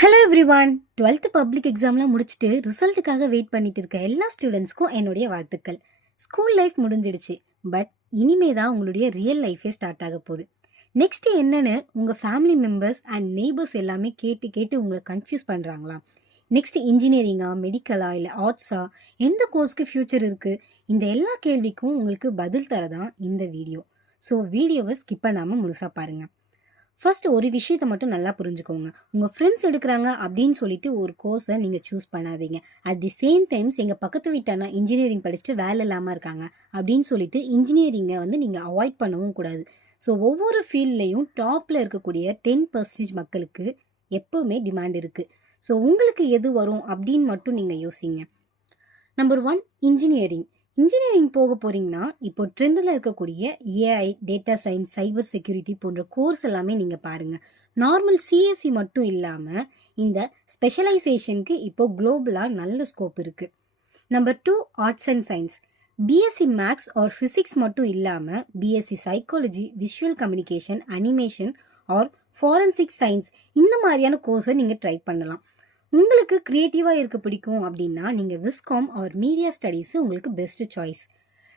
Hello everyone. 12th public எக்ஸாம்லாம் முடிச்சுட்டு ரிசல்ட்டுக்காக wait பண்ணிட்டு இருக்க எல்லா ஸ்டூடெண்ட்ஸ்க்கும் என்னுடைய வாழ்த்துக்கள். ஸ்கூல் லைஃப் முடிஞ்சிடுச்சு. பட் இனிமே தான் உங்களுடைய ரியல் லைஃபே ஸ்டார்ட் ஆக போகுது. நெக்ஸ்ட் என்னன்னு உங்கள் ஃபேமிலி மெம்பர்ஸ் அண்ட் நெய்பர்ஸ் எல்லாமே கேட்டு கேட்டு உங்களை கன்ஃபியூஸ் பண்ணுறாங்களா? நெக்ஸ்ட் இன்ஜினியரிங்கா, மெடிக்கலா, இல்லை ஆர்ட்ஸா, எந்த கோர்ஸ்க்கு ஃப்யூச்சர் இருக்குது? இந்த எல்லா கேள்விக்கும் உங்களுக்கு பதில் தரதான் இந்த வீடியோ. ஸோ வீடியோவை ஸ்கிப் பண்ணாமல் முழுசாக பாருங்கள். ஃபர்ஸ்ட் ஒரு விஷயத்த மட்டும் நல்லா புரிஞ்சுக்கோங்க. உங்கள் ஃப்ரெண்ட்ஸ் எடுக்கிறாங்க அப்படின்னு சொல்லிட்டு ஒரு கோர்ஸை நீங்கள் சூஸ் பண்ணாதீங்க. அட் தி சேம் டைம்ஸ் எங்கள் பக்கத்து வீட்டானா இன்ஜினியரிங் படிச்சுட்டு வேலை இல்லாமல் இருக்காங்க அப்படின்னு சொல்லிட்டு இன்ஜினியரிங்கை நீங்கள் அவாய்ட் பண்ணவும் கூடாது. ஸோ ஒவ்வொரு ஃபீல்ட்லேயும் டாப்பில் இருக்கக்கூடிய 10% மக்களுக்கு எப்போவுமே டிமாண்ட் இருக்குது. ஸோ உங்களுக்கு எது வரும் அப்படின்னு மட்டும் நீங்கள் யோசிங்க. Number 1, engineering. இன்ஜினியரிங் போக போறீங்கன்னா இப்போ ட்ரெண்டில் இருக்கக்கூடிய AI, data science, cyber security போன்ற கோர்ஸ் எல்லாமே நீங்கள் பாருங்கள். நார்மல் சிஎஸ்சி மட்டும் இல்லாமல் இந்த ஸ்பெஷலைசேஷனுக்கு இப்போ குளோபலாக நல்ல ஸ்கோப் இருக்குது. Number 2, arts and science. BSc maths or physics மட்டும் இல்லாமல் BSc psychology, visual communication, animation or forensic science இந்த மாதிரியான கோர்ஸை நீங்கள் ட்ரை பண்ணலாம். உங்களுக்கு க்ரியேட்டிவாக இருக்க பிடிக்கும் அப்படின்னா நீங்கள் விஸ்காம் ஆர் மீடியா ஸ்டடீஸு உங்களுக்கு best choice.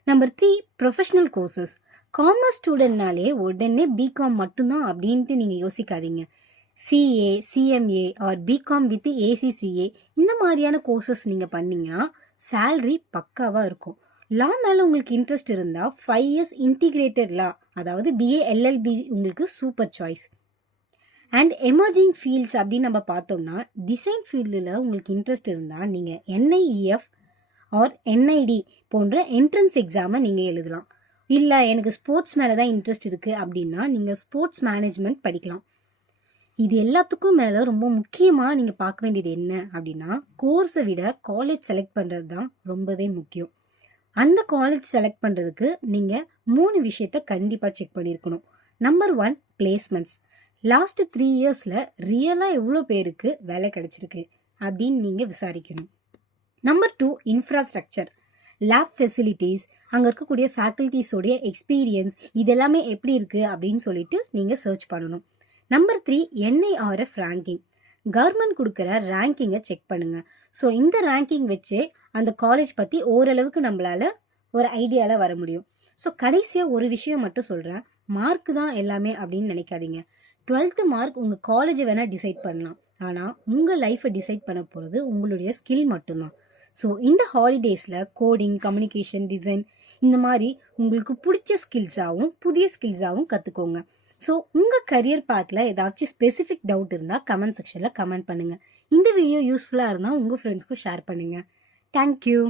Number 3, professional courses. Commerce ஸ்டூடெண்ட்னாலே உடனே பிகாம் மட்டும்தான் அப்படின்ட்டு நீங்கள் யோசிக்காதீங்க. CA, CMA or BCom with ACCA இந்த மாதிரியான கோர்சஸ் நீங்கள் பண்ணிங்கன்னா சேல்ரி பக்காவாக இருக்கும். லா மேலே உங்களுக்கு இன்ட்ரெஸ்ட் இருந்தால் 5 இயர்ஸ் இன்டிகிரேட்டட் லா, அதாவது பிஏ எல்எல்பி உங்களுக்கு super choice. And emerging fields அப்படின்னு நம்ம பார்த்தோம்னா டிசைன் ஃபீல்டில் உங்களுக்கு இன்ட்ரெஸ்ட் இருந்தால் நீங்கள் என்ஐஇஎஃப் ஆர் என்ஐடி போன்ற என்ட்ரன்ஸ் எக்ஸாமை நீங்கள் எழுதலாம். இல்லை எனக்கு ஸ்போர்ட்ஸ் மேலே தான் இன்ட்ரெஸ்ட் இருக்குது அப்படின்னா நீங்கள் ஸ்போர்ட்ஸ் மேனேஜ்மெண்ட் படிக்கலாம். இது எல்லாத்துக்கும் மேலே ரொம்ப முக்கியமாக நீங்கள் பார்க்க வேண்டியது என்ன அப்படின்னா கோர்ஸை விட காலேஜ் செலக்ட் பண்ணுறது தான் ரொம்பவே முக்கியம். அந்த காலேஜ் செலக்ட் பண்ணுறதுக்கு நீங்கள் 3 விஷயத்த கண்டிப்பாக செக் பண்ணியிருக்கணும். Number 1, placements. லாஸ்ட் 3 இயர்ஸில் ரியலாக எவ்வளோ பேருக்கு வேலை கிடைச்சிருக்கு அப்படின்னு நீங்கள் விசாரிக்கணும். நம்பர் 2, இன்ஃப்ராஸ்ட்ரக்சர், லேப் ஃபெசிலிட்டிஸ், அங்கே இருக்கக்கூடிய ஃபேக்கல்ட்டிஸோடைய எக்ஸ்பீரியன்ஸ் இதெல்லாமே எப்படி இருக்குது அப்படின்னு சொல்லிட்டு நீங்கள் சர்ச் பண்ணணும். Number 3, NIRF ranking. கவர்மெண்ட் கொடுக்குற ரேங்கிங்கை செக் பண்ணுங்கள். ஸோ இந்த ரேங்கிங் வச்சே அந்த காலேஜ் பற்றி ஓரளவுக்கு நம்மளால் ஒரு ஐடியாவில் வர முடியும். ஸோ கடைசியாக ஒரு விஷயம் மட்டும் சொல்கிறேன், மார்க்கு தான் எல்லாமே அப்படின்னு நினைக்காதீங்க. 12th மார்க் உங்கள் காலேஜை வேணால் டிசைட் பண்ணலாம், ஆனால் உங்கள் லைஃப்பை டிசைட் பண்ண போகிறது உங்களுடைய ஸ்கில் மட்டும்தான். ஸோ இந்த ஹாலிடேஸில் கோடிங், கம்யூனிகேஷன், டிசைன் இந்த மாதிரி உங்களுக்கு பிடிச்ச ஸ்கில்ஸாகவும் புதிய ஸ்கில்ஸாகவும் கற்றுக்கோங்க. ஸோ உங்கள் கரியர் பாத்தில் ஏதாச்சும் ஸ்பெசிஃபிக் டவுட் இருந்தால் கமெண்ட் செக்ஷனில் கமெண்ட் பண்ணுங்கள். இந்த வீடியோ யூஸ்ஃபுல்லாக இருந்தால் உங்கள் ஃப்ரெண்ட்ஸ்க்கும் ஷேர் பண்ணுங்கள். தேங்க்யூ.